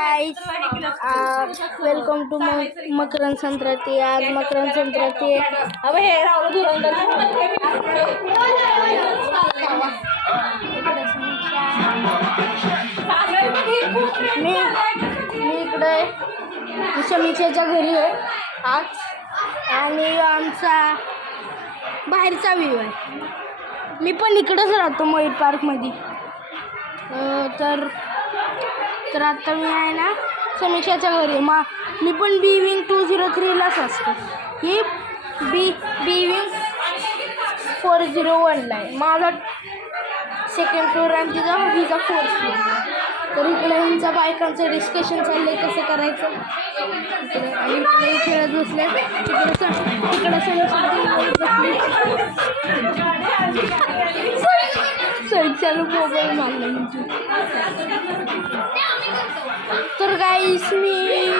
Guys, welcome to Makar Sankranti. आज मकरन संक्रांति अब हे राहुल धुरंधर मी इकडे समीक्षेच्या घरी आहे आज आणि आमचा बाहेरचा व्ह्यू आहे। मी पण इकडेच राहतो मयूर पार्कमध्ये। तर आता मी आहे ना समीक्षाच्या घरी। मी पण बी विंग 203लाच असतो। ही बी विंग 401ला आहे। माझा सेकंड फ्लोअर आणि हिचा फोर्थ फ्लोअर। तर इकडे यांच्या बायकांचं डिस्कशन चाललंय कसं करायचं इकडे, आणि इकडे खेळत बसले। तिकडे सईचालू मोबाईल मारला म्हणजे। तर गाईस मी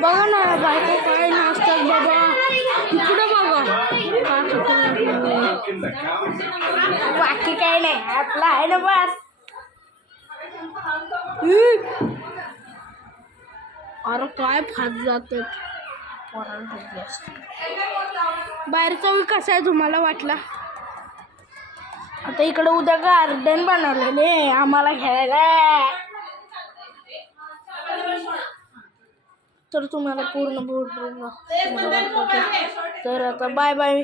बघा ना बायका काय नाचतात बाबा, इकडं बघा। बाकी काय नाही, आपला आहे ना बस। अरे काय फाट जात बाहेरचा व्ह्यू कसा आहे तुम्हाला वाटला? आता इकडे उद्या गार्डन बनवलेले आम्हाला खेळायला। तर तुम्हाला पूर्ण बोर्ड तर आता बाय बाय।